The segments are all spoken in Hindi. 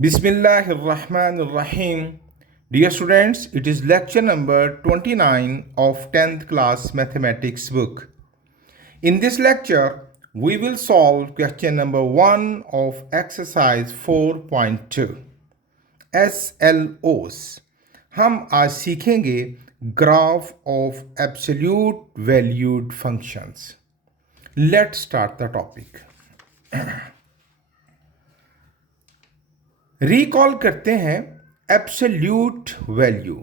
Bismillahirrahmanirrahim. Dear students, it is lecture number 29 of 10th class mathematics book. In this lecture, we will solve question number 1 of exercise 4.2 SLOs. हम आज सीखेंगे graph of absolute valued functions. Let's start the topic. Recall करते हैं एब्सोल्यूट वैल्यू।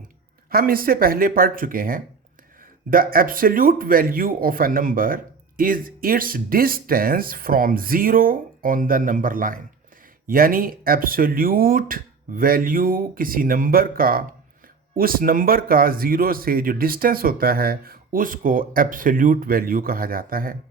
हम इससे पहले पढ़ चुके हैं the absolute value of a number is it's distance from zero on the number line. यानी एब्सोल्यूट वैल्यू किसी नंबर का, उस नंबर का ज़ीरो से जो डिस्टेंस होता है उसको एब्सोल्यूट वैल्यू कहा जाता है।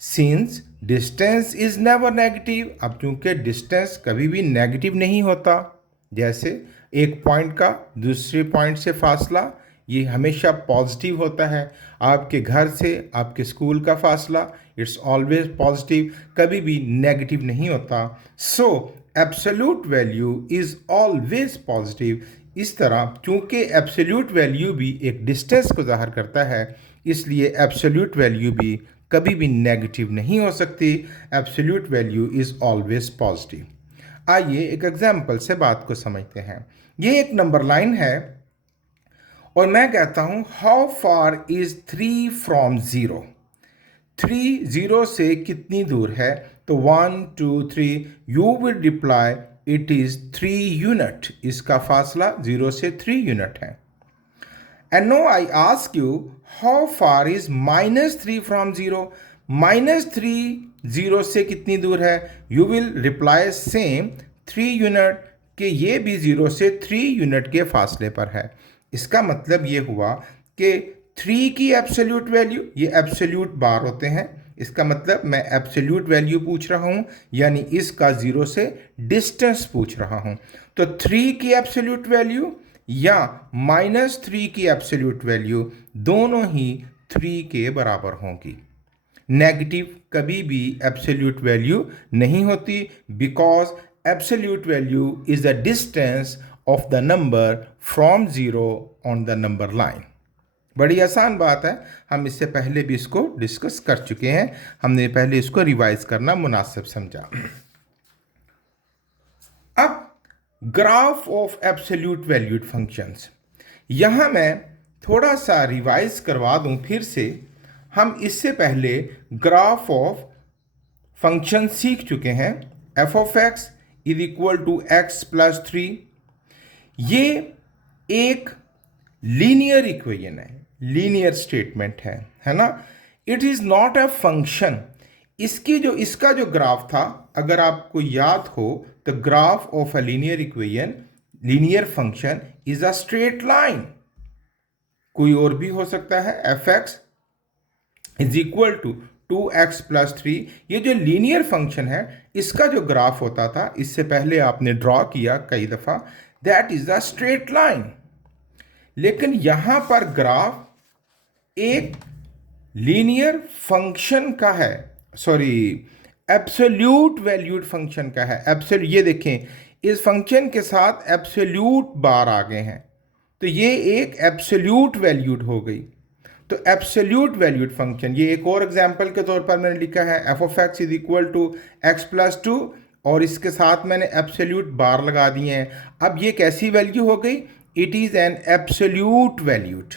Since distance is never negative, अब चूंकि डिस्टेंस कभी भी नेगेटिव नहीं होता, जैसे एक पॉइंट का दूसरे पॉइंट से फासला ये हमेशा पॉजिटिव होता है। आपके घर से आपके स्कूल का फासला इट्स ऑलवेज पॉजिटिव, कभी भी नेगेटिव नहीं होता। सो absolute value is always positive. इस तरह चूंकि एब्सोल्यूट वैल्यू भी एक डिस्टेंस को ज़ाहिर करता है, इसलिए एब्सोल्यूट वैल्यू भी कभी भी नेगेटिव नहीं हो सकती। Absolute value is always positive. आइए एक एग्जाम्पल से बात को समझते हैं। ये एक नंबर लाइन है और मैं कहता हूँ how far is 3 from zero. 3 zero से कितनी दूर है? तो 1 2 3 you will reply it is 3 unit. इसका फासला 0 से 3 यूनिट है। And now I ask you, how far is -3 from 0? -3 0 से कितनी दूर है? You will reply same 3 unit, कि ये भी 0 से 3 यूनिट के फासले पर है। इसका मतलब ये हुआ कि 3 की एब्सोल्यूट वैल्यू, ये एब्सोल्यूट बार होते हैं, इसका मतलब मैं एब्सोल्यूट वैल्यू पूछ रहा हूँ, यानी इसका 0 से डिस्टेंस पूछ रहा हूँ। तो 3 की एब्सोल्यूट वैल्यू या -3 की एब्सोल्यूट वैल्यू दोनों ही 3 के बराबर होंगी। नेगेटिव कभी भी एब्सोल्यूट वैल्यू नहीं होती, because absolute value is the distance of the number from zero on the number line. बड़ी आसान बात है, हम इससे पहले भी इसको डिस्कस कर चुके हैं, हमने पहले इसको रिवाइज करना मुनासिब समझा। अब graph of absolute valued functions, यहाँ मैं थोड़ा सा रिवाइज करवा दूँ फिर से। हम इससे पहले ग्राफ ऑफ फंक्शन सीख चुके हैं। F of x is equal to x plus 3। ये एक लीनियर इक्वेशन है, लीनियर स्टेटमेंट है ना। It is not a function. इसका जो ग्राफ था, अगर आपको याद हो, the graph of a linear equation, linear function is a straight line. कोई और भी हो सकता है। F x is equal to 2x plus 3। ये जो लीनियर फंक्शन है, इसका जो ग्राफ होता था, इससे पहले आपने ड्रॉ किया कई दफ़ा, that is a straight line. लेकिन यहां पर ग्राफ एक लीनियर फंक्शन का है, सॉरी एब्सोल्यूट वैल्यूड फंक्शन का है। एब्सोल्यूट, ये देखें, इस फंक्शन के साथ एब्सोल्यूट बार आ गए हैं, तो ये एक एब्सोल्यूट वैल्यूड हो गई। तो एब्सोल्यूट वैल्यूड फंक्शन, ये एक और एग्जांपल के तौर पर मैंने लिखा है f of x is equal to x plus 2, और इसके साथ मैंने एब्सोल्यूट बार लगा दिए हैं। अब ये कैसी वैल्यू हो गई? It is an absolute valued.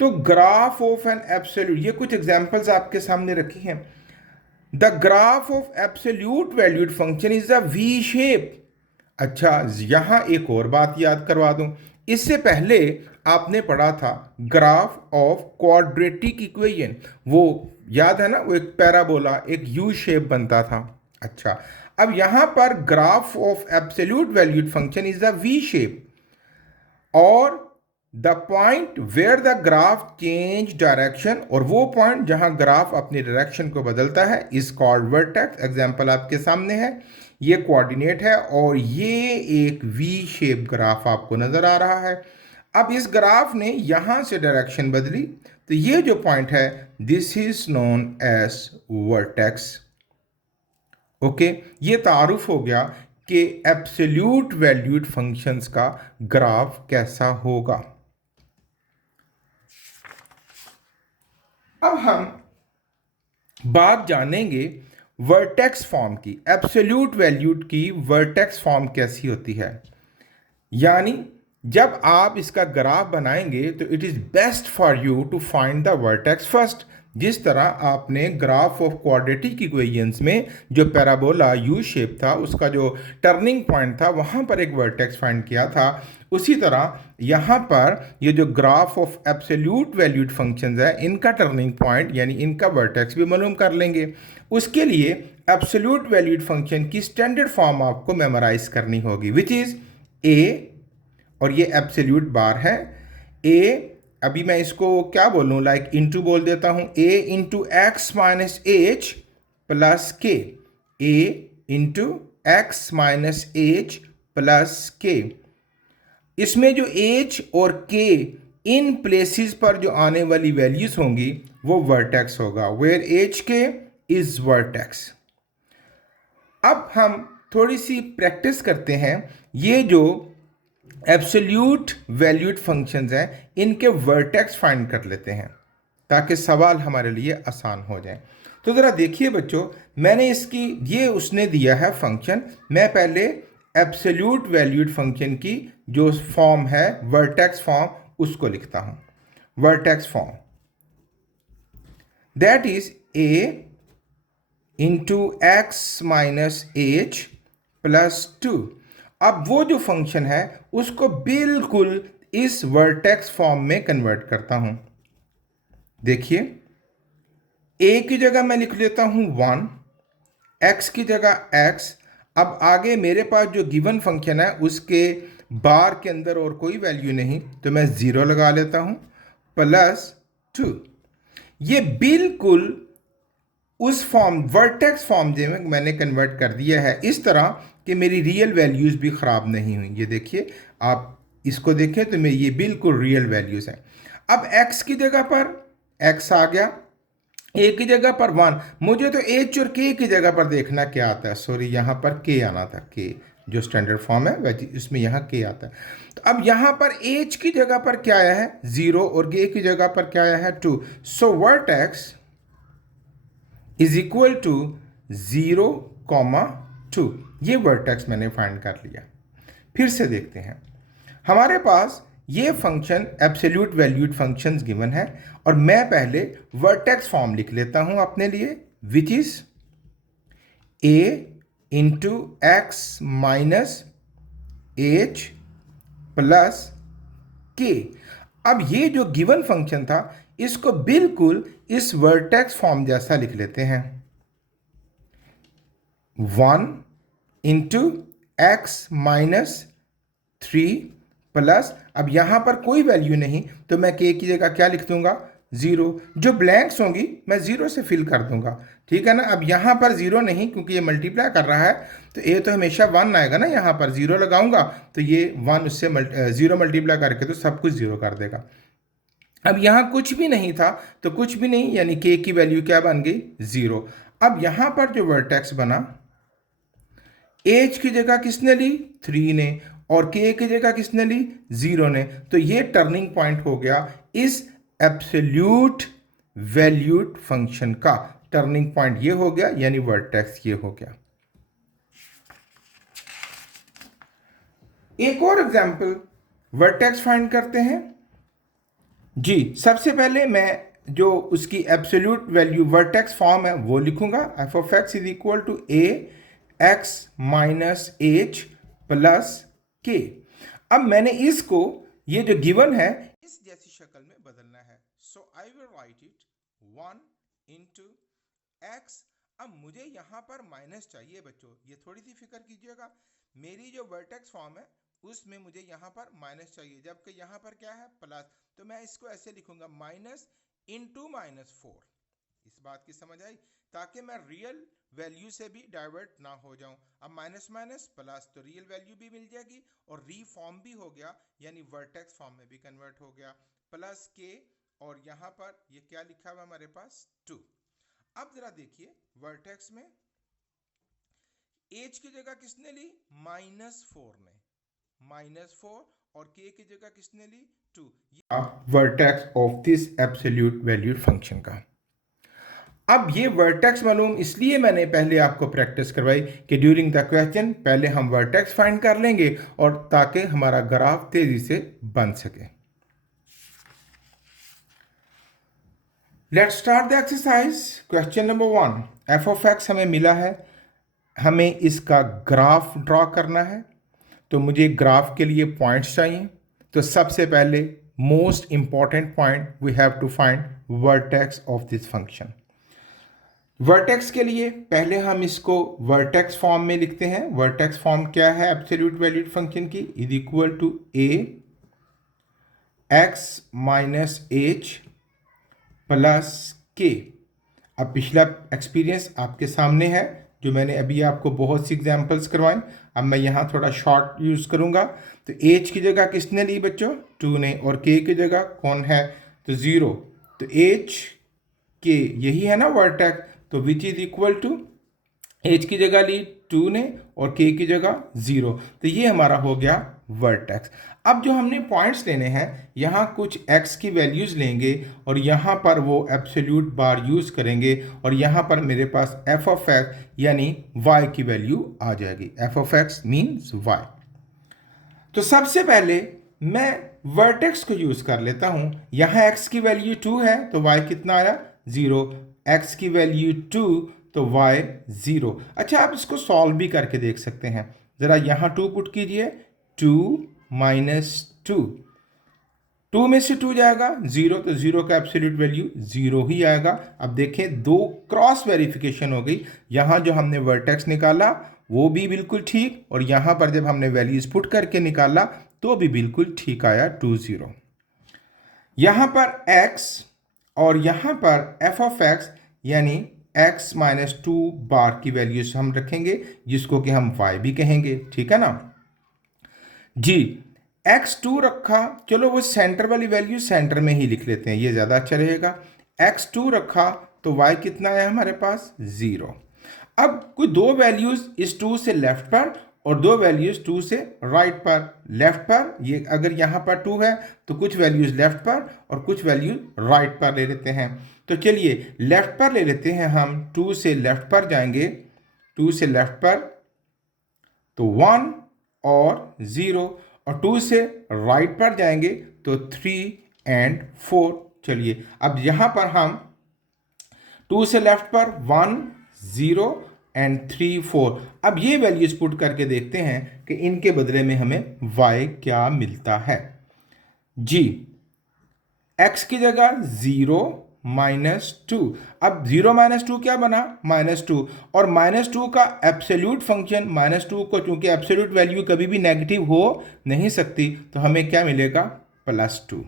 तो ग्राफ ऑफ एन एब्सोल्यूट, ये कुछ एग्जांपल्स आपके सामने रखी हैं। The graph of absolute valued function is a V shape. अच्छा, यहाँ एक और बात याद करवा दूँ। इससे पहले आपने पढ़ा था ग्राफ ऑफ क्वाड्रेटिक इक्वेशन, वो याद है ना, वो एक पैराबोला, एक यू शेप बनता था। अच्छा, अब यहाँ पर graph of absolute valued function is a V shape, और the point where the graph change direction, और वो पॉइंट जहां ग्राफ अपनी डायरेक्शन को बदलता है, इज कॉल्ड वर्टेक्स। एग्जांपल आपके सामने है, ये कोऑर्डिनेट है और ये एक वी शेप ग्राफ आपको नजर आ रहा है। अब इस ग्राफ ने यहां से डायरेक्शन बदली, तो ये जो पॉइंट है, this is known as vertex. Okay, ये तारुफ हो गया कि एब्सोल्यूट वैल्यूड फंक्शंस का ग्राफ कैसा होगा। अब हम बात जानेंगे वर्टेक्स फॉर्म की। एब्सोल्यूट वैल्यूड की वर्टेक्स फॉर्म कैसी होती है, यानी जब आप इसका ग्राफ बनाएंगे तो it is best for you to find the vertex first. जिस तरह आपने ग्राफ ऑफ क्वाड्रेटिक इक्वेशंस में जो पैराबोला यू शेप था उसका जो टर्निंग पॉइंट था वहाँ पर एक वर्टेक्स फाइंड किया था, उसी तरह यहाँ पर ये जो graph of absolute valued functions है इनका टर्निंग पॉइंट यानी इनका वर्टेक्स भी मालूम कर लेंगे। उसके लिए एब्सोल्यूट वैल्यूड फंक्शन की स्टैंडर्ड फॉर्म आपको मेमोराइज करनी होगी, विच इज़ ए, और ये एब्सोल्यूट बार है ए। अभी मैं इसको क्या बोलूँ, लाइक इंटू बोल देता हूँ, a into x minus h plus k, a into x minus h plus k. इसमें जो एच और के इन प्लेसेस पर जो आने वाली वैल्यूज होंगी वो वर्टेक्स होगा, वेयर एच के इज वर्टेक्स। अब हम थोड़ी सी प्रैक्टिस करते हैं, ये जो एब्सोल्यूट वैल्यूड फंक्शंस हैं इनके वर्टेक्स फाइंड कर लेते हैं ताकि सवाल हमारे लिए आसान हो जाए। तो ज़रा देखिए बच्चों, मैंने इसकी ये उसने दिया है फंक्शन, मैं पहले एब्सोल्यूट वैल्यूड फंक्शन की जो फॉर्म है वर्टेक्स फॉर्म उसको लिखता हूँ। Vertex form that is a into x minus h plus 2। अब वो जो फंक्शन है उसको बिल्कुल इस वर्टेक्स फॉर्म में कन्वर्ट करता हूं। देखिए, ए की जगह मैं लिख लेता हूं 1, एक्स की जगह एक्स। अब आगे मेरे पास जो गिवन फंक्शन है उसके बार के अंदर और कोई वैल्यू नहीं तो मैं 0 लगा लेता हूं, प्लस 2। ये बिल्कुल उस फॉर्म वर्टेक्स फॉर्म जो मैंने कन्वर्ट कर दिया है इस तरह कि मेरी रियल वैल्यूज़ भी ख़राब नहीं हुई। ये देखिए, आप इसको देखें तो मेरी ये बिल्कुल रियल वैल्यूज़ हैं। अब x की जगह पर x आ गया, a की जगह पर 1। मुझे तो h और k की जगह पर देखना क्या आता है, सॉरी यहाँ पर k आना था, k जो स्टैंडर्ड फॉर्म है वैसे इसमें यहाँ k आता है। तो अब यहाँ पर h की जगह पर क्या आया है 0 और k की जगह पर क्या आया है 2। सो वर्टेक्स इज इक्वल टू 0,2। ये वर्टेक्स मैंने फाइंड कर लिया। फिर से देखते हैं, हमारे पास ये function absolute valued functions given है और मैं पहले वर्टेक्स फॉर्म लिख लेता हूं अपने लिए, which is a into x minus h plus k. अब ये जो गिवन फंक्शन था इसको बिल्कुल इस वर्टेक्स फॉर्म जैसा लिख लेते हैं, 1 इंटू एक्स माइनस 3 प्लस, अब यहां पर कोई वैल्यू नहीं तो मैं के की जगह क्या लिख दूंगा 0। जो ब्लैंक्स होंगी मैं 0 से फिल कर दूंगा, ठीक है ना। अब यहां पर 0 नहीं क्योंकि ये मल्टीप्लाई कर रहा है तो ये तो हमेशा 1 आएगा ना, यहां पर 0 लगाऊंगा तो ये 1 उससे 0 मल्टीप्लाई करके तो सब कुछ 0 कर देगा। अब यहां कुछ भी नहीं था तो कुछ भी नहीं, यानी के की वैल्यू क्या बन गई 0। अब यहां पर जो वर्टेक्स बना, एच की जगह किसने ली 3 ने और के की जगह किसने ली 0 ने, तो ये टर्निंग पॉइंट हो गया इस एब्सोल्यूट वैल्यूड फंक्शन का। टर्निंग पॉइंट ये हो गया यानी वर्टेक्स ये हो गया। एक और एग्जांपल वर्टेक्स फाइंड करते हैं जी। सबसे पहले मैं जो उसकी एब्सोल्यूट वैल्यू वर्टेक्स फॉर्म है वो लिखूंगा, f of x is equal to a x minus h plus k. अब मैंने इसको ये जो गिवन है इस जैसी शक्ल में बदलना है, so I will write it 1 into x. अब मुझे यहां पर माइनस चाहिए बच्चों, ये थोड़ी सी फिक्र कीजिएगा, मेरी जो वर्टेक्स फॉर्म है उसमें मुझे यहां पर माइनस चाहिए जबकि यहां पर क्या है प्लस, तो मैं इसको ऐसे लिखूंगा माइनस इंटू -4। इस बात की समझ आई, ताकि मैं रियल वैल्यू से भी डाइवर्ट ना हो जाऊं। अब माइनस माइनस प्लस तो रियल वैल्यू भी मिल जाएगी और रीफॉर्म भी हो गया यानी वर्टेक्स फॉर्म में भी कन्वर्ट हो गया, प्लस के और यहां पर ये क्या लिखा हुआ हमारे पास 2। अब जरा देखिए वर्टेक्स में एच की जगह किसने ली? -4 ने, -4, और के की जगह किसने ली? 2। Vertex of this absolute valued function का। अब ये वर्टेक्स मालूम इसलिए मैंने पहले आपको प्रैक्टिस करवाई कि ड्यूरिंग द क्वेश्चन पहले हम वर्टेक्स फाइंड कर लेंगे और ताकि हमारा ग्राफ तेजी से बन सके। Let's start the exercise. Question number 1, F of x हमें मिला है, हमें इसका ग्राफ ड्रॉ करना है। तो मुझे ग्राफ के लिए पॉइंट्स चाहिए। तो सबसे पहले most important point, we have to find vertex of this function. Vertex के लिए पहले हम इसको वर्टेक्स फॉर्म में लिखते हैं। वर्टेक्स फॉर्म क्या है एब्सोल्यूट वैल्यूड फंक्शन की? Is equal to a x minus h plus k. अब पिछला एक्सपीरियंस आपके सामने है जो मैंने अभी आपको बहुत सी एग्जांपल्स करवाएं। अब मैं यहाँ थोड़ा शॉर्ट यूज़ करूँगा। तो एच की जगह किसने ली बच्चों? 2 ने, और के की जगह कौन है? तो 0। तो एच के यही है ना वर्टेक्स, तो which is equal to h की जगह ली 2 ने और के की जगह 0। तो ये हमारा हो गया वर्टेक्स। अब जो हमने पॉइंट्स लेने हैं, यहाँ कुछ x की वैल्यूज़ लेंगे और यहाँ पर वो एब्सोल्यूट बार यूज़ करेंगे और यहाँ पर मेरे पास f ऑफ x यानी y की वैल्यू आ जाएगी। f of x means y। तो सबसे पहले मैं वर्टेक्स को यूज़ कर लेता हूँ। यहाँ x की वैल्यू 2 है तो y कितना आया? 0। x की वैल्यू 2 तो y 0। अच्छा, आप इसको सॉल्व भी करके देख सकते हैं। ज़रा यहाँ 2 पुट कीजिए, 2 माइनस 2, 2 में से 2 जाएगा 0, तो 0 का एब्सोल्यूट वैल्यू 0 ही आएगा। अब देखें, दो क्रॉस वेरिफिकेशन हो गई। यहाँ जो हमने वर्टेक्स निकाला वो भी बिल्कुल ठीक, और यहाँ पर जब हमने वैल्यूज पुट करके निकाला तो भी बिल्कुल ठीक आया 2 0। यहाँ पर x और यहाँ पर f ऑफ x यानी x माइनस 2 बार की वैल्यूज हम रखेंगे, जिसको कि हम y भी कहेंगे, ठीक है ना जी। x2 रखा, चलो वो सेंटर वाली वैल्यू सेंटर में ही लिख लेते हैं, ये ज़्यादा अच्छा रहेगा। x2 रखा तो y कितना है हमारे पास? 0। अब कोई दो वैल्यूज इस 2 से लेफ्ट पर और दो वैल्यूज 2 से राइट पर। लेफ्ट पर, ये अगर यहाँ पर 2 है तो कुछ वैल्यूज लेफ्ट पर और कुछ वैल्यूज राइट पर ले लेते हैं। तो चलिए लेफ्ट पर ले लेते हैं हम। 2 से लेफ्ट पर जाएंगे, 2 से लेफ्ट पर तो 1 और 0, और 2 से राइट पर जाएंगे तो 3 एंड 4। चलिए अब यहाँ पर हम 2 से लेफ्ट पर 1 0 एंड 3 4। अब ये वैल्यूज पुट करके देखते हैं कि इनके बदले में हमें y क्या मिलता है जी। x की जगह 0 माइनस 2। अब 0 माइनस 2 क्या बना? -2, और -2 का एब्सोल्यूट फंक्शन, -2 को चूंकि एब्सोल्यूट वैल्यू कभी भी नेगेटिव हो नहीं सकती, तो हमें क्या मिलेगा? +2।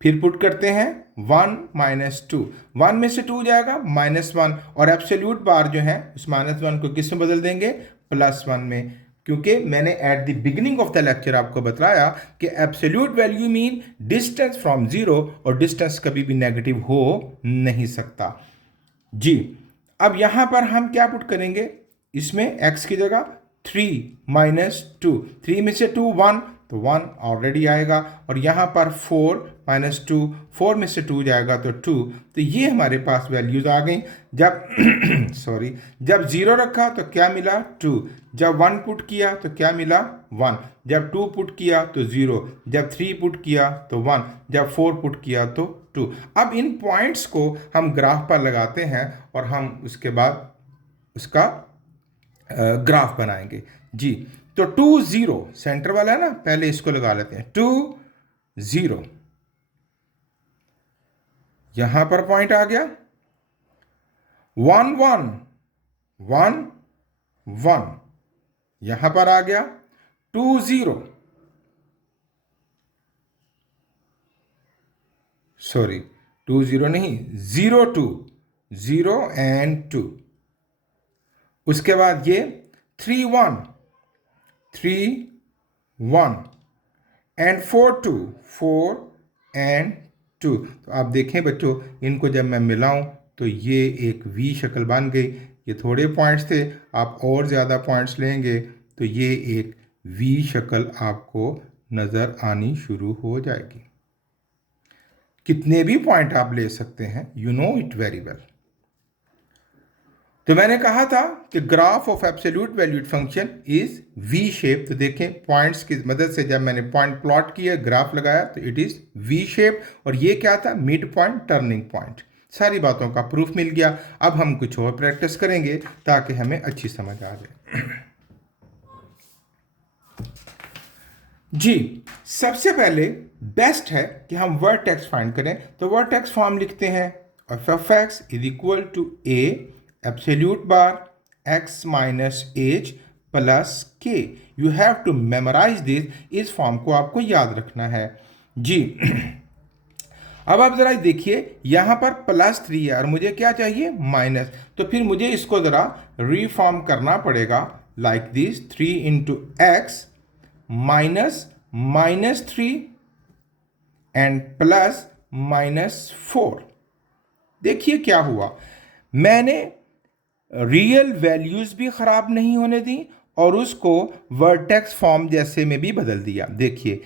फिर पुट करते हैं 1 माइनस 2, 1 में से 2 जाएगा -1, और एब्सोल्यूट बार जो है उस -1 को किस में बदल देंगे? +1 में, क्योंकि मैंने at the beginning of the lecture आपको बताया कि absolute value mean distance from 0, और डिस्टेंस कभी भी नेगेटिव हो नहीं सकता जी। अब यहां पर हम क्या पुट करेंगे? इसमें x की जगह 3 माइनस 2, 3 में से 2 1, तो 1 ऑलरेडी आएगा, और यहाँ पर 4 माइनस 2, 4 में से 2 जाएगा तो 2। तो ये हमारे पास वैल्यूज आ गई। जब सॉरी, जब 0 रखा तो क्या मिला? 2। जब 1 पुट किया तो क्या मिला? 1। जब 2 पुट किया तो 0। जब 3 पुट किया तो 1। जब 4 पुट किया तो 2। अब इन पॉइंट्स को हम ग्राफ पर लगाते हैं और हम उसके बाद उसका ग्राफ बनाएंगे जी। तो 2 0 सेंटर वाला है ना, पहले इसको लगा लेते हैं। 2 0, यहां पर पॉइंट आ गया। 1 1 1 1, यहां पर आ गया। 2 0, सॉरी 2 0 नहीं, 0 2, 0 एंड 2। उसके बाद ये 3 1 3 1 एंड 4 2 4 एंड 2। तो आप देखें बच्चों, इनको जब मैं मिलाऊं तो ये एक वी शक्ल बन गई। ये थोड़े पॉइंट्स थे, आप और ज़्यादा पॉइंट्स लेंगे तो ये एक वी शक्ल आपको नज़र आनी शुरू हो जाएगी। कितने भी पॉइंट आप ले सकते हैं, you know it very well. तो मैंने कहा था कि graph of absolute valued function is V shape. तो देखें पॉइंट्स की मदद से जब मैंने पॉइंट प्लॉट किया, ग्राफ लगाया, तो इट इज वी शेप। और ये क्या था? Mid point, turning point. सारी बातों का प्रूफ मिल गया। अब हम कुछ और प्रैक्टिस करेंगे ताकि हमें अच्छी समझ आ जाए। जी, सबसे पहले बेस्ट है कि हम वर्टेक्स फाइंड करें। तो वर्टेक्स फॉर्म लिखते हैं, f x is equal to a absolute bar x minus h plus k. You have to memorise this. इस फॉर्म को आपको याद रखना है जी। अब आप जरा देखिए, यहां पर +3 है और मुझे क्या चाहिए? माइनस। तो फिर मुझे इसको जरा रीफॉर्म करना पड़ेगा like this, 3 into x minus -3 and plus -4। देखिए क्या हुआ, मैंने रियल वैल्यूज भी खराब नहीं होने दी और उसको वर्टेक्स फॉर्म जैसे में भी बदल दिया। देखिए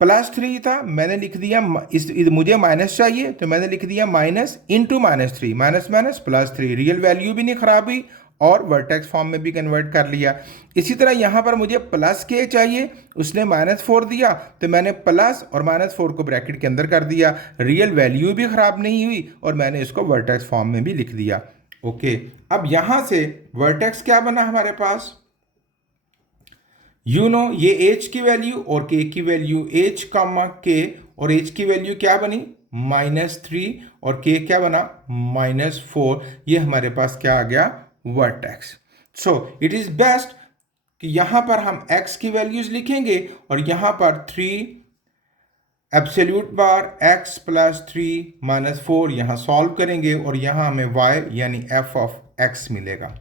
+3 था, मैंने लिख दिया मुझे माइनस चाहिए तो मैंने लिख दिया minus into -3, minus minus +3। Real value भी नहीं खराब हुई और वर्टेक्स फॉर्म में भी कन्वर्ट कर लिया। इसी तरह यहाँ पर मुझे +k चाहिए, उसने -4 दिया तो मैंने प्लस और -4 को ब्रैकेट के अंदर कर दिया। रियल वैल्यू भी खराब नहीं हुई और मैंने इसको वर्टेक्स फॉर्म में भी लिख दिया। ओके, अब यहाँ से वर्टेक्स क्या बना हमारे पास? यू नो ये h की वैल्यू और k की वैल्यू, h कामा k, और h की वैल्यू क्या बनी? -3 और k क्या बना? -4। ये हमारे पास क्या आ गया? Vertex. So it is best कि यहां पर हम x की वैल्यूज लिखेंगे और यहां पर 3 एब्सोल्यूट बार x प्लस 3 -4 यहां सॉल्व करेंगे और यहां हमें y यानी f ऑफ x मिलेगा।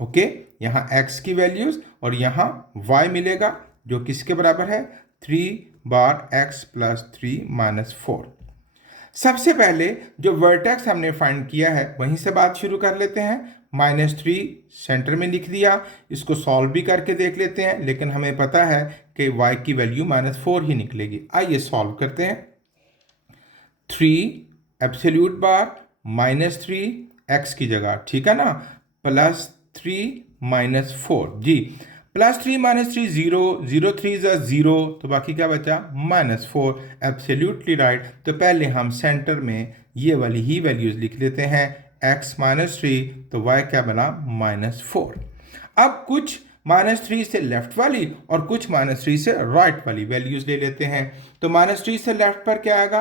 ओके, यहाँ x की वैल्यूज और यहाँ y मिलेगा जो किसके बराबर है? 3 बार x प्लस 3 -4। सबसे पहले जो वर्टेक्स हमने फाइंड किया है वहीं से बात शुरू कर लेते हैं। -3 सेंटर में लिख दिया, इसको सॉल्व भी करके देख लेते हैं, लेकिन हमें पता है कि y की वैल्यू -4 ही निकलेगी। आइए सॉल्व करते हैं। 3 एब्सोल्यूट बार -3 x की जगह, ठीक है ना, +3 -4। जी, +3 -3 0, 0 3 0, तो बाकी क्या बचा? -4। Absolutely right. तो पहले हम सेंटर में ये वाली ही वैल्यूज लिख लेते हैं, x -3 तो y क्या बना? -4। अब कुछ -3 से लेफ्ट वाली और कुछ -3 से राइट वाली वैल्यूज ले लेते हैं। तो -3 से लेफ्ट पर क्या आएगा?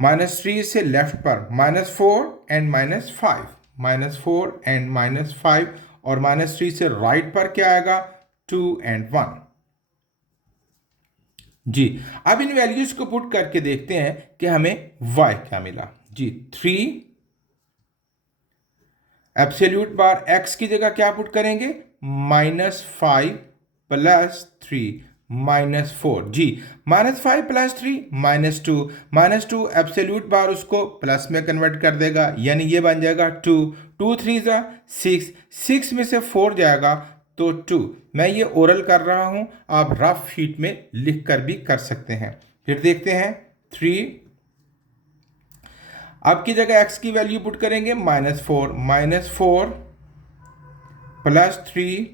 -3 से लेफ्ट पर -4 एंड -5, -4 एंड -5, और -3 से राइट पर क्या आएगा? 2 एंड 1। जी, अब इन वैल्यूज को पुट करके देखते हैं कि हमें y क्या मिला। जी, 3 एब्सोल्यूट बार x की जगह क्या पुट करेंगे? -5 प्लस 3 -4। जी, -5 प्लस 3 -2, -2 एब्सोल्यूट बार उसको प्लस में कन्वर्ट कर देगा, यानी ये बन जाएगा 2, 2 3 6, 6 में से 4 जाएगा तो 2। मैं ये ओरल कर रहा हूं, आप रफ शीट में लिख कर भी कर सकते हैं। फिर देखते हैं 3, अब की जगह x की वैल्यू पुट करेंगे -4 प्लस 3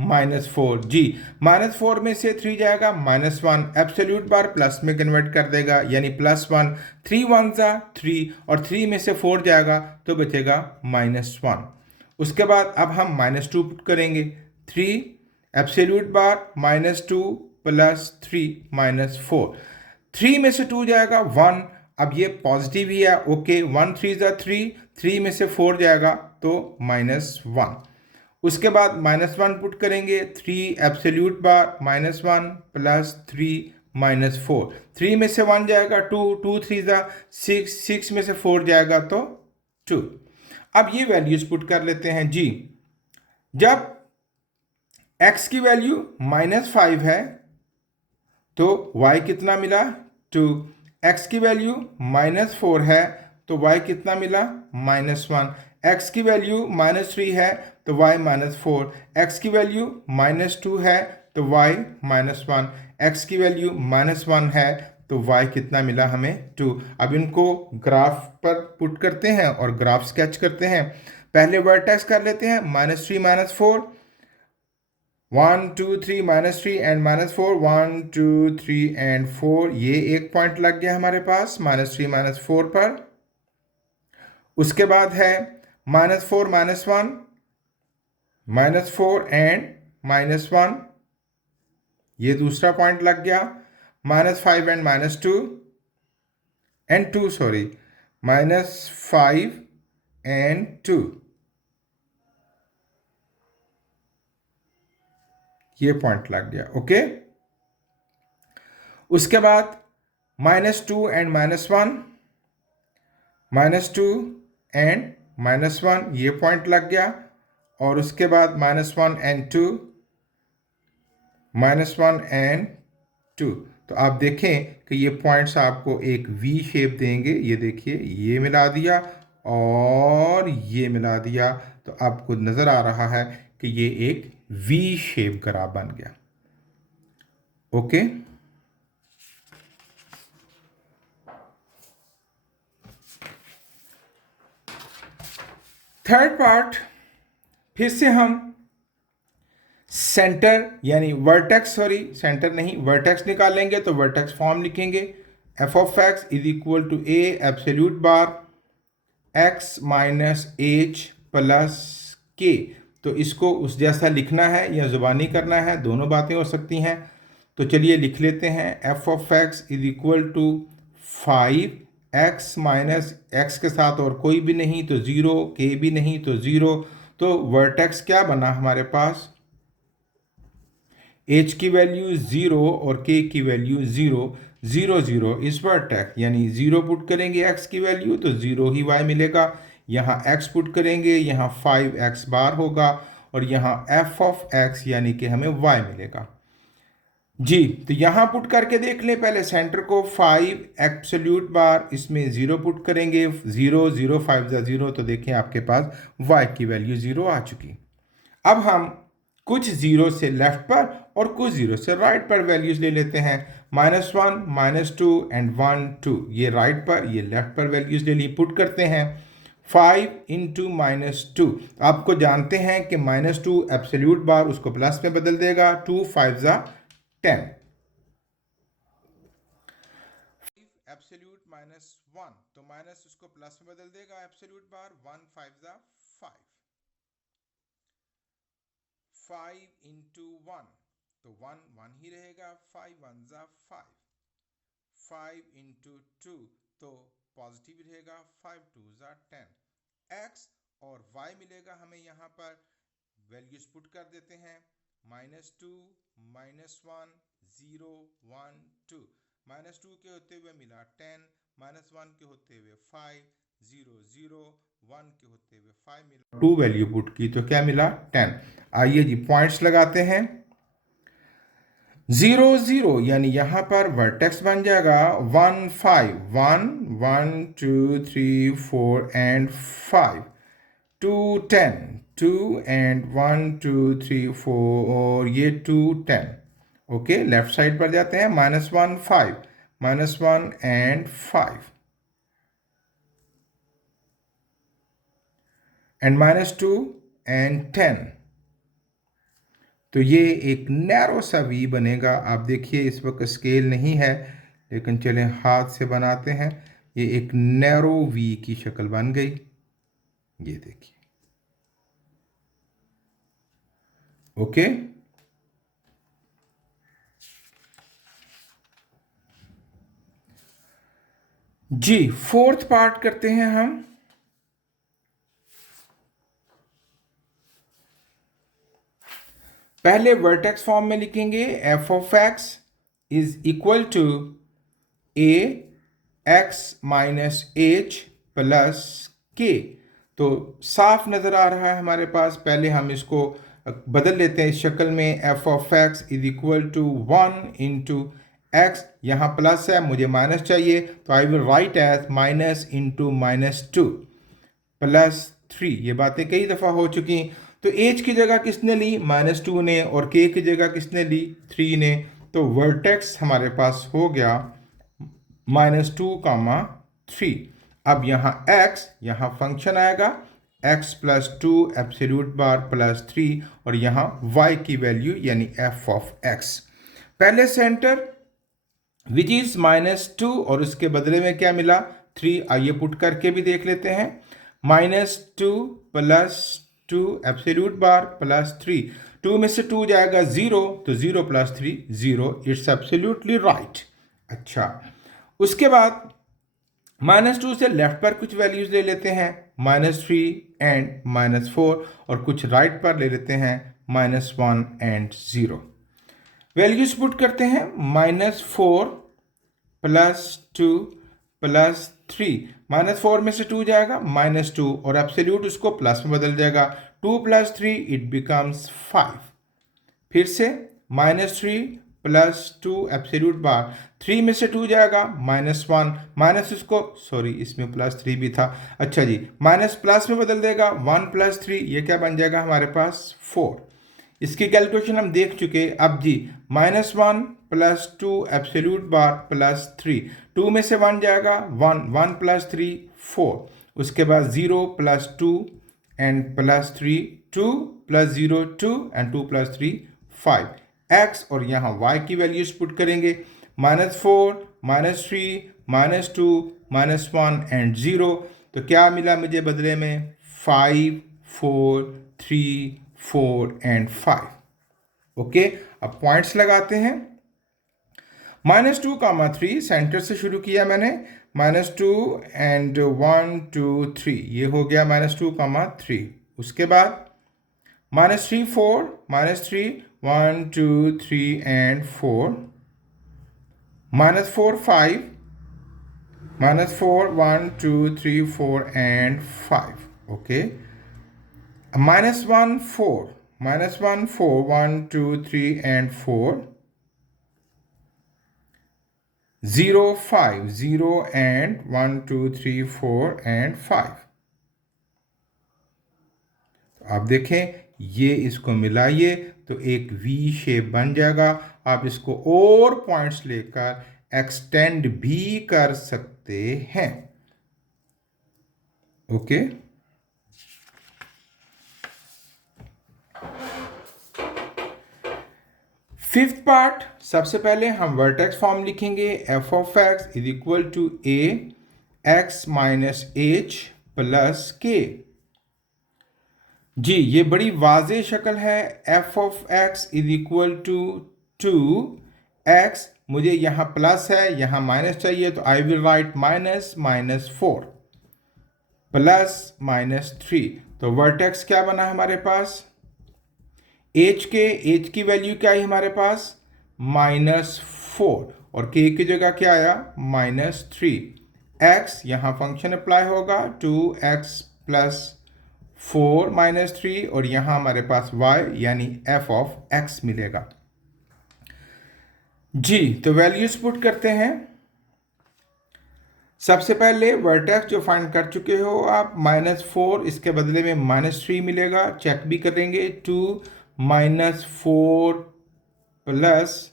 -4। जी, -4 में से 3 जाएगा -1, एब्सोल्यूट बार प्लस में कन्वर्ट कर देगा, यानी +1, 3 1 3, और 3 में से 4 जाएगा तो बचेगा -1। उसके बाद अब हम -2 पुट करेंगे, 3 एब्सोल्यूट बार -2 प्लस 3 -4, 3 में से 2 जाएगा 1, अब ये पॉजिटिव ही है, ओके, 1 3 3, 3 में से 4 जाएगा तो -1। उसके बाद -1 पुट करेंगे, 3 एब्सोल्यूट बार -1 प्लस 3 -4, 3 में से 1 जाएगा 2, 2 3 6, 6 में से 4 जाएगा तो 2। अब ये वैल्यूज पुट कर लेते हैं। जी, जब x की वैल्यू -5 है तो y कितना मिला? 2। x की वैल्यू -4 है तो y कितना मिला -1। x की वैल्यू -3 है तो y -4। x की वैल्यू -2 है तो y -1। x की वैल्यू -1 है तो y कितना मिला हमें 2। अब इनको ग्राफ पर पुट करते हैं और ग्राफ स्केच करते हैं। पहले वर्टेक्स कर लेते हैं -3 -4, 1 2 3 -3 एंड -4, 1 2 3 एंड 4। ये एक पॉइंट लग गया हमारे पास -3 -4 पर। उसके बाद है -4 -1, -4 एंड -1, ये दूसरा पॉइंट लग गया। -5 एंड -2 एंड 2, सॉरी, -5 एंड 2, ये पॉइंट लग गया। ओके, उसके बाद -2 एंड -1, -2 एंड -1, ये पॉइंट लग गया। और उसके बाद -1 एंड 2, -1 एंड 2। तो आप देखें कि ये पॉइंट्स आपको एक वी शेप देंगे। ये देखिए, ये मिला दिया और ये मिला दिया, तो आपको नज़र आ रहा है कि ये एक वी शेप ग्राफ बन गया। ओके, थर्ड पार्ट, फिर से हम सेंटर यानी वर्टेक्स, सॉरी सेंटर नहीं, वर्टेक्स निकालेंगे। तो वर्टेक्स फॉर्म लिखेंगे, f of x is equal to a absolute bar x minus h plus k। तो इसको उस जैसा लिखना है या ज़ुबानी करना है, दोनों बातें हो सकती हैं। तो चलिए लिख लेते हैं, f of x is equal to 5x minus x के साथ और कोई भी नहीं तो 0, k भी नहीं तो 0। तो वर्टेक्स क्या बना हमारे पास, h की वैल्यू 0 और k की वैल्यू 0, 0 0 इस वर्टेक्स, यानी 0 पुट करेंगे x की वैल्यू तो 0 ही y मिलेगा। यहाँ x पुट करेंगे, यहाँ 5x बार होगा और यहाँ f ऑफ x यानी कि हमें y मिलेगा। जी, तो यहाँ पुट करके देख लें पहले सेंटर को, 5 एब्सोल्यूट बार, इसमें 0 पुट करेंगे, 0 0 5 0, तो देखें आपके पास y की वैल्यू 0 आ चुकी। अब हम कुछ जीरो से लेफ्ट पर और कुछ जीरो से राइट पर वैल्यूज ले लेते हैं। -1 -2 एंड 1 2, ये राइट पर, ये लेफ्ट पर वैल्यूज ले ली, पुट करते हैं। 5 इंटू -2, आपको जानते हैं कि -2 एब्सोल्यूट बार उसको प्लस में बदल देगा, 2 5 10। एब्सोल्यूट -1, तो माइनस उसको प्लस में बदल देगा एब्सोल्यूट बार, 1 5 5। 5 इंटू 1, तो 1 1 ही रहेगा, 5 1 5। 5 इंटू 2, तो पॉजिटिव रहेगा, 5 2 10। x और y मिलेगा हमें यहाँ पर, वैल्यूज पुट कर देते हैं। -2 -1 0 1 2, -2 के होते हुए मिला 10, -1 के होते हुए 5, 0 0 1 के होते हुए 5 मिला, 2 वैल्यू पुट की तो क्या मिला 10। आइए जी पॉइंट्स लगाते हैं। 0 0 यानी यहां पर वर्टेक्स बन जाएगा 1 5, 1 1 2 3 4 एंड 5, 2 10, 2 एंड 1 2 3 4 और ये 2 10। ओके, लेफ्ट साइड पर जाते हैं, -1 5, -1 एंड 5 एंड -2 एंड 10। तो ये एक नैरो सा वी बनेगा। आप देखिए इस वक्त स्केल नहीं है, लेकिन चलें हाथ से बनाते हैं। ये एक नैरो वी की शक्ल बन गई, ये देखिए। ओके, जी फोर्थ पार्ट करते हैं हम। पहले वर्टेक्स फॉर्म में लिखेंगे, f of x is equal to a x minus h plus k। तो साफ नज़र आ रहा है हमारे पास। पहले हम इसको बदल लेते हैं इस शक्ल में, f of x is equal to 1 into x यहाँ प्लस है, मुझे माइनस चाहिए, तो I will write as minus into -2 +3। ये बातें कई दफ़ा हो चुकी। तो एच की जगह किसने ली? -2 ने, और के की जगह किसने ली? 3 ने। तो वर्टेक्स हमारे पास हो गया -2, 3। अब यहाँ x, यहाँ फंक्शन आएगा x + 2 एब्सोल्यूट बार +3, और यहाँ y की वैल्यू यानी f ऑफ x। पहले सेंटर विच इज -2 और उसके बदले में क्या मिला? 3। आइए पुट करके भी देख लेते हैं। -2 + 2 एब्सोल्यूट बार +3। 2 में से 2 जाएगा 0, तो 0 + 3 0। It's absolutely right. अच्छा, उसके बाद -2 से लेफ्ट पर कुछ वैल्यूज ले लेते हैं, -3 एंड -4, और कुछ राइट पर ले लेते हैं, -1 एंड 0। वैल्यूज पुट करते हैं। -4 + 2 + 3। -4 में से 2 जाएगा, -2, और एब्सोल्यूट उसको प्लस में बदल जाएगा। 2 + 3 इट बिकम्स 5। फिर से -3 + 2 एब्सोल्यूट बार, 3 में से 2 जाएगा, -1, माइनस उसको, सॉरी इसमें +3 भी था, अच्छा जी, माइनस प्लस में बदल देगा, 1 + 3, ये क्या बन जाएगा हमारे पास? 4। इसकी कैलकुलेशन हम देख चुके। अब जी, -1 + 2 एब्सोल्यूट बार +3, 2 में से 1 जाएगा, 1, 1 + 3 4, उसके बाद 0 + 2 एंड +3, 2 + 0 2 एंड 2 + 3 5। x और यहाँ y की वैल्यूज पुट करेंगे, -4 -3 -2 -1 एंड 0। तो क्या मिला मुझे बदले में? 5 4 3 4 एंड 5। ओके, अब पॉइंट्स लगाते हैं। -2, 3 सेंटर से शुरू किया मैंने, -2 एंड 1 2 3, ये हो गया -2, 3। उसके बाद -3 4 -3 1 2 3 and 4, -4 5 -4 1 2 3 4 and 5। Okay, -1 4 -1 4 1 2 3 and 4, 0 5 0 and 1 2 3 4 and 5। आप देखें, ये इसको मिलाइए तो एक वी शेप बन जाएगा। आप इसको और पॉइंट्स लेकर एक्सटेंड भी कर सकते हैं। ओके, फिफ्थ पार्ट, सबसे पहले हम वर्टेक्स फॉर्म लिखेंगे। f of x is equal to a x minus h plus k। जी, ये बड़ी वाज़ेह शक्ल है। f of x is equal to 2x, मुझे यहाँ प्लस है, यहाँ माइनस चाहिए, तो आई विल राइट -4 प्लस -3। तो वर्टेक्स क्या बना हमारे पास? h की वैल्यू क्या है हमारे पास? -4, और k की जगह क्या आया? -3। x यहाँ फंक्शन अप्लाई होगा, 2x + 4 -3, और यहाँ हमारे पास y यानी f ऑफ x मिलेगा। जी, तो वैल्यूज पुट करते हैं। सबसे पहले वर्टेक्स जो फाइंड कर चुके हो आप, -4, इसके बदले में -3 मिलेगा, चेक भी करेंगे। 2 -4 प्लस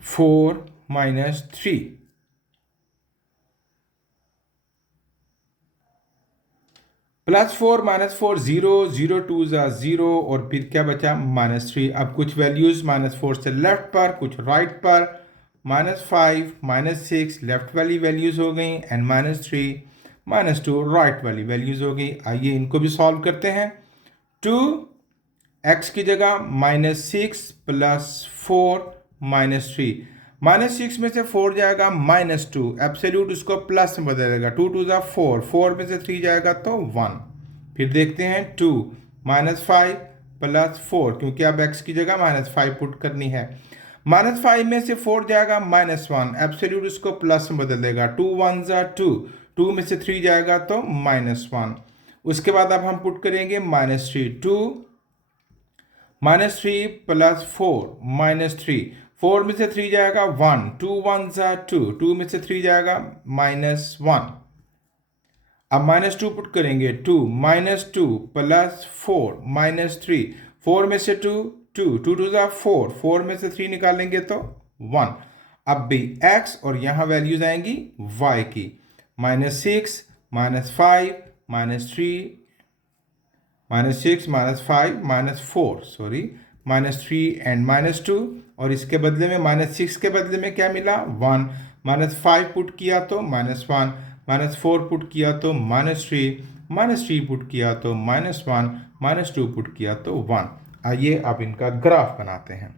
4 -3, +4 -4 0 0 2 0, और फिर क्या बचा? -3। अब कुछ वैल्यूज -4 से लेफ्ट पर, कुछ राइट पर, -5 -6 लेफ्ट वाली वैल्यूज हो गई, एंड -3 -2 राइट वाली वैल्यूज हो गई। आइए इनको भी सॉल्व करते हैं। 2x की जगह -6 + 4 -3, -6 में से 4 जाएगा, -2, एब्सोल्यूट उसको प्लस में बदलेगा, 2 2 4, 4 में से 3 जाएगा तो 1। फिर देखते हैं 2 -5 + 4, क्योंकि अब x की जगह -5 पुट करनी है, -5 में से 4 जाएगा, -1, एब्सोल्यूट उसको प्लस में बदल देगा, 2 1 2, 2 में से 3 जाएगा तो -1। उसके बाद अब हम पुट करेंगे -3, 2 -3 + 4 -3, 4 में से 3 जाएगा 1, 2 1 ज़ा 2, 2 में से 3 जाएगा -1। अब -2 पुट करेंगे, 2 -2 + 4 -3, 4 में से 2 2, 2 2 ज़ा 4, 4 में से 3 निकालेंगे तो 1। अब भी x और यहाँ वैल्यूज आएंगी y की, -6 -5 -3 -6 -5 -4 सॉरी -3 एंड -2, और इसके बदले में -6 के बदले में क्या मिला 1, -5 पुट किया तो -1, -4 पुट किया तो -3, -3 पुट किया तो -1, -2 पुट किया तो 1। आइए अब इनका ग्राफ बनाते हैं।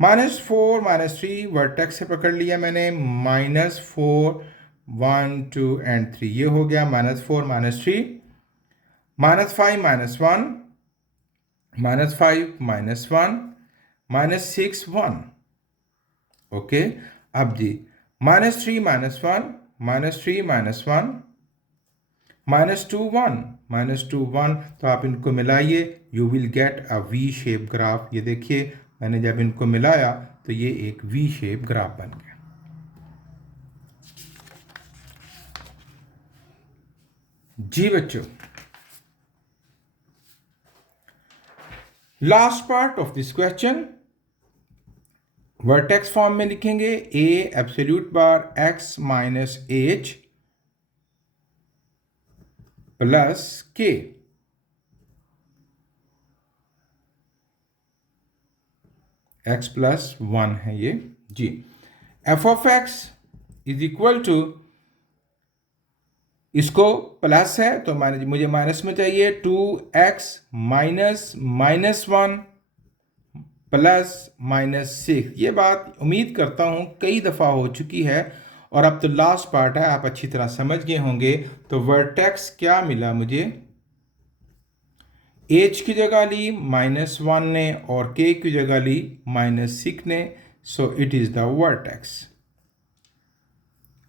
-4 -3 वर्टेक्स से पकड़ लिया मैंने, -4 1 2 एंड 3, ये हो गया -4 -3, -5 -1, -5 -1, -6 1। ओके, अब जी -3 -1, -3 -1, -2 1, -2 1, तो आप इनको मिलाइए, you will get a V shape graph. ये देखिए मैंने जब इनको मिलाया तो ये एक वी शेप ग्राफ बन गया। जी बच्चों, last part of this question vertex form में लिखेंगे a absolute bar x minus h plus k, x plus 1 है ये जी। f of x is equal to, इसको प्लस है तो मुझे माइनस में चाहिए, 2x माइनस -1 प्लस -6। ये बात उम्मीद करता हूँ कई दफ़ा हो चुकी है और अब तो लास्ट पार्ट है, आप अच्छी तरह समझ गए होंगे। तो वर्टेक्स क्या मिला मुझे, h की जगह ली -1 ने और k की जगह ली -6 ने, so it is the vertex.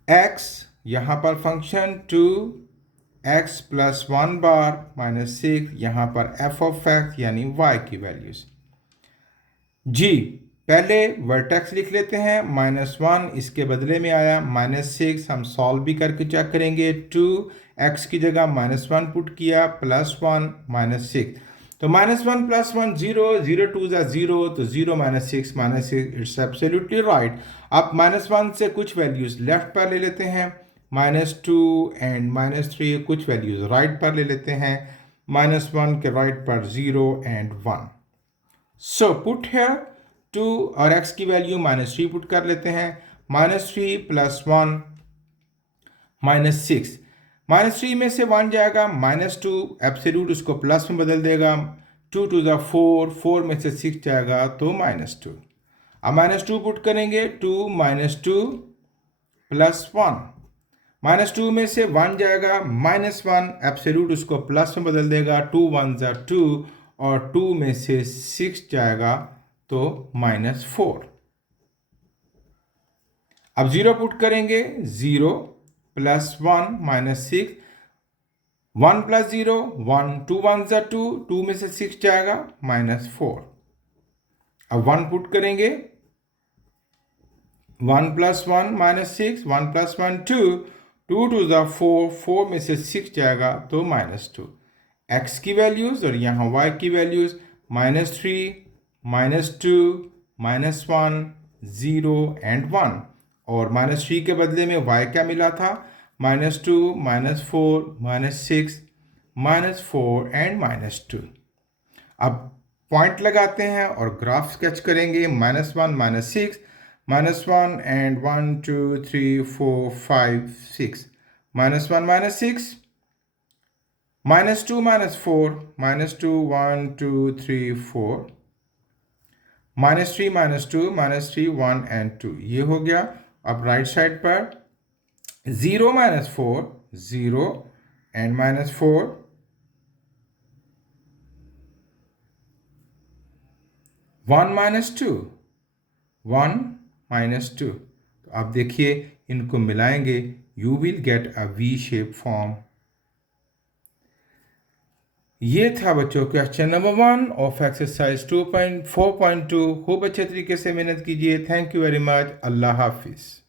x यहाँ पर फंक्शन 2x प्लस 1 बार -6, यहाँ पर f ऑफ x यानी y की वैल्यूज। जी पहले वर्टेक्स लिख लेते हैं, -1 इसके बदले में आया -6, हम सॉल्व भी करके चेक करेंगे। 2x की जगह -1 पुट किया, +1 -6, तो -1 + 1 0, 0 2 ज़ा 0, तो 0 -6 -6, इट्स एब्सोल्युटली राइट। अब -1 से कुछ वैल्यूज लेफ्ट पर ले लेते हैं, -2 एंड -3 कुछ वैल्यूज राइट पर ले लेते हैं, -1 के राइट पर 0 एंड 1। सो पुट है 2 और x की वैल्यू -3 पुट कर लेते हैं, -3 + 1 -6, -3 में से 1 जाएगा, -2 एब्सोल्यूट उसको प्लस में बदल देगा, 2 2 ज़ा 4, 4 में से 6 जाएगा तो -2। अब -2 पुट करेंगे, 2 -2 + 1, -2 में से 1 जाएगा, -1 एब्सोल्यूट उसको प्लस में बदल देगा, 2 1 ज़ा 2 और 2 में से 6 जाएगा तो -4। अब 0 पुट करेंगे, 0 + 1 -6, 1 + 0 1, 2 1 ज़ा 2, 2 में से 6 जाएगा -4। अब 1 पुट करेंगे, 1 + 1 -6, 1 + 1 2, 2 2 ज़ा 4, 4 में से 6 जाएगा तो -2। x की वैल्यूज और यहाँ y की वैल्यूज, -3 -2 -1 0 एंड 1, और -3 के बदले में y क्या मिला था, -2 -4 -6 -4 एंड -2। अब पॉइंट लगाते हैं और ग्राफ स्केच करेंगे, -1 -6 -1 एंड 1 2 3 4 5 6, -1 -6 -2 -4 -2 1 2 3 4, -3 -2 -3 1 एंड 2, ये हो गया। अब राइट साइड पर 0 -4 0 एंड -4, 1 -2 1 -2। तो आप देखिए इनको मिलाएंगे, you will get a V shape form. ये था बच्चों क्वेश्चन नंबर 1 ऑफ एक्सरसाइज 2.4.2। खूब अच्छे तरीके से मेहनत कीजिए। Thank you very much. अल्लाह हाफिज़।